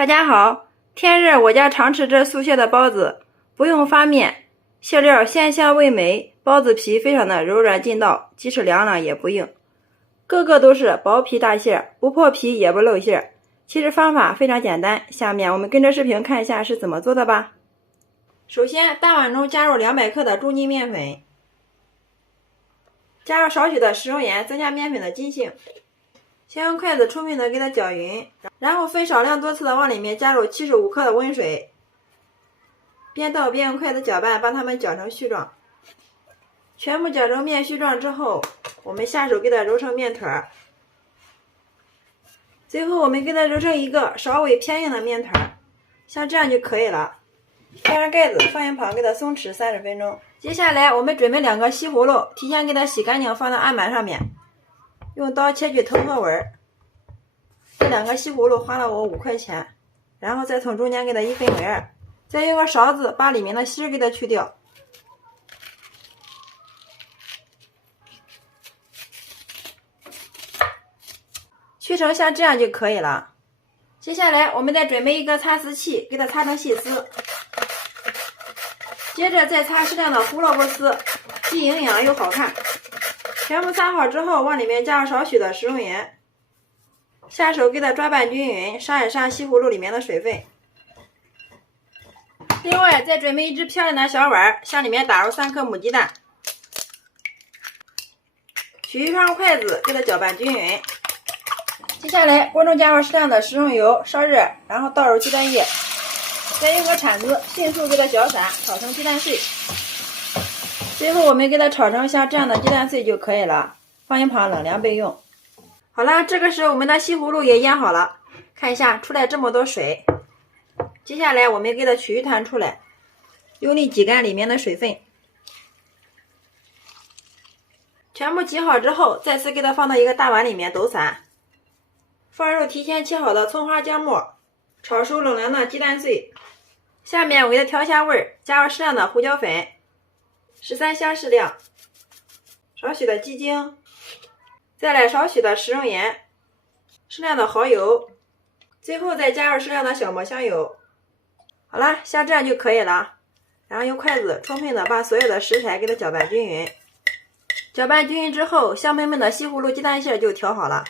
大家好，天热我家常吃这速馅的包子，不用发面，馅料鲜香味美，包子皮非常的柔软劲道，即使凉了也不硬，个个都是薄皮大馅，不破皮也不露馅。其实方法非常简单，下面我们跟着视频看一下是怎么做的吧。首先，大碗中加入200克的中筋面粉，加入少许的食用盐，增加面粉的筋性。先用筷子充分的给它搅匀，然后分少量多次的往里面加入75克的温水，边倒边用筷子搅拌，把它们搅成絮状。全部搅成面絮状之后，我们下手给它揉成面团。最后我们给它揉成一个稍微偏硬的面团，像这样就可以了。盖上盖子，放一旁给它松弛30分钟。接下来我们准备2个西葫芦，提前给它洗干净，放到案板上面。用刀切去头和尾，这2个西葫芦花了我5块钱，然后再从中间给它1分为2，再用个勺子把里面的芯给它去掉。去成像这样就可以了。接下来我们再准备一个擦丝器，给它擦成细丝，接着再擦适量的胡萝卜丝，既营养又好看。全部擦好之后，往里面加入少许的食用盐，下手给它抓拌均匀，杀一杀西葫芦里面的水分。另外再准备一只漂亮的小碗，向里面打入3颗母鸡蛋，取一双筷子给它搅拌均匀。接下来锅中加入适量的食用油，烧热，然后倒入鸡蛋液，再用个铲子迅速给它搅散，炒成鸡蛋碎。最后我们给它炒成像这样的鸡蛋碎就可以了，放一旁冷凉备用。好了，这个时候我们的西葫芦也腌好了，看一下出来这么多水。接下来我们给它取一团出来，用力挤干里面的水分。全部挤好之后，再次给它放到一个大碗里面抖散。放入提前切好的葱花姜末，炒熟冷凉的鸡蛋碎。下面我给它调下味儿，加入适量的胡椒粉，13香适量，少许的鸡精，再来少许的食用盐，适量的蚝油，最后再加入适量的小磨香油。好了，像这样就可以了。然后用筷子充分的把所有的食材给它搅拌均匀。搅拌均匀之后，香喷喷的西葫芦鸡蛋馅就调好了，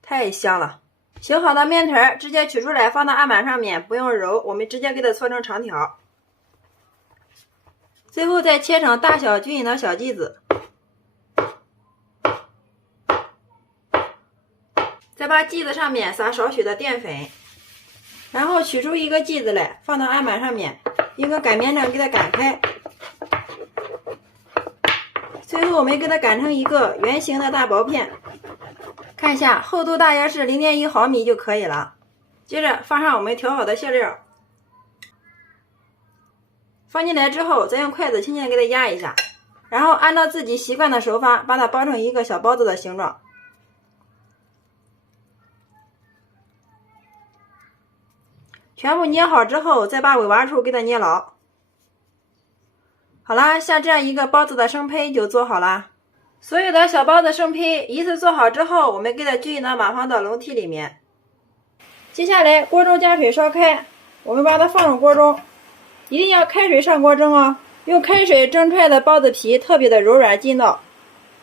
太香了。醒好的面团直接取出来放到案板上面，不用揉，我们直接给它搓成长条。最后再切成大小均匀的小剂子，再把剂子上面撒少许的淀粉，然后取出一个剂子来放到案板上面，用个擀面杖给它擀开。最后我们给它擀成一个圆形的大薄片，看一下厚度大约是0.1毫米就可以了。接着放上我们调好的馅料，放进来之后，再用筷子轻轻给它压一下，然后按照自己习惯的手法把它包成一个小包子的形状。全部捏好之后，再把尾巴处给它捏牢。好啦，像这样一个包子的生胚就做好啦。所有的小包子生胚一次做好之后，我们给它均匀的码放到笼屉里面。接下来锅中将水烧开，我们把它放入锅中，一定要开水上锅蒸哦。用开水蒸出来的包子皮特别的柔软劲道。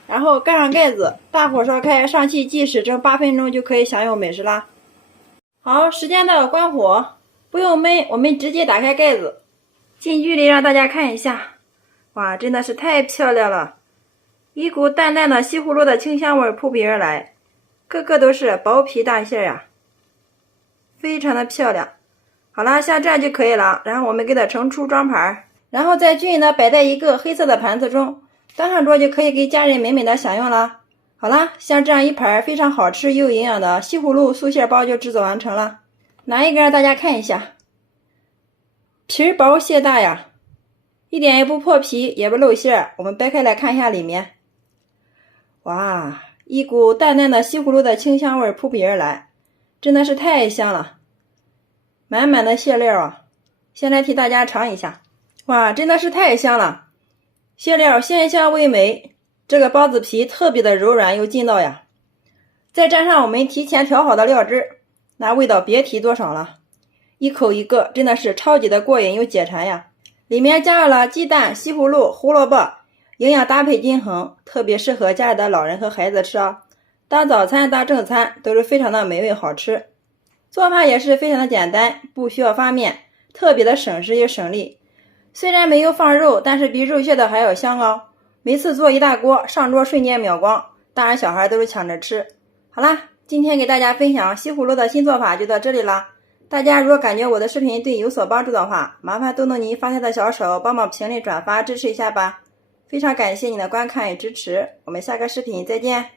然后盖上盖子，大火烧开，上气计时蒸8分钟就可以享用美食啦。好，时间到，关火，不用焖，我们直接打开盖子，近距离让大家看一下。哇，真的是太漂亮了！一股淡淡的西葫芦的清香味扑鼻而来，个个都是薄皮大馅呀，非常的漂亮。好了，像这样就可以了。然后我们给它盛出装盘，然后再均匀的摆在一个黑色的盘子中，端上桌就可以给家人美美的享用了。好了，像这样一盘非常好吃又营养的西葫芦素馅包就制作完成了。拿一个让大家看一下，皮薄馅大呀，一点也不破皮也不露馅。我们掰开来看一下里面，哇，一股淡淡的西葫芦的清香味扑鼻而来，真的是太香了，满满的馅料啊！先来替大家尝一下，哇，真的是太香了，馅料鲜香味美，这个包子皮特别的柔软又劲道呀。再蘸上我们提前调好的料汁，那味道别提多爽了。一口一个，真的是超级的过瘾又解馋呀。里面加入了鸡蛋、西葫芦、胡萝卜，营养搭配均衡，特别适合家里的老人和孩子吃哦。当早餐、当正餐都是非常的美味好吃。做法也是非常的简单，不需要发面，特别的省时又省力。虽然没有放肉，但是比肉馅的还要香哦。每次做一大锅，上桌瞬间秒光，大人小孩都是抢着吃。好啦，今天给大家分享西葫芦的新做法就到这里啦。大家如果感觉我的视频对你有所帮助的话，麻烦动动您发财的小手，帮忙评论转发支持一下吧。非常感谢你的观看与支持，我们下个视频再见。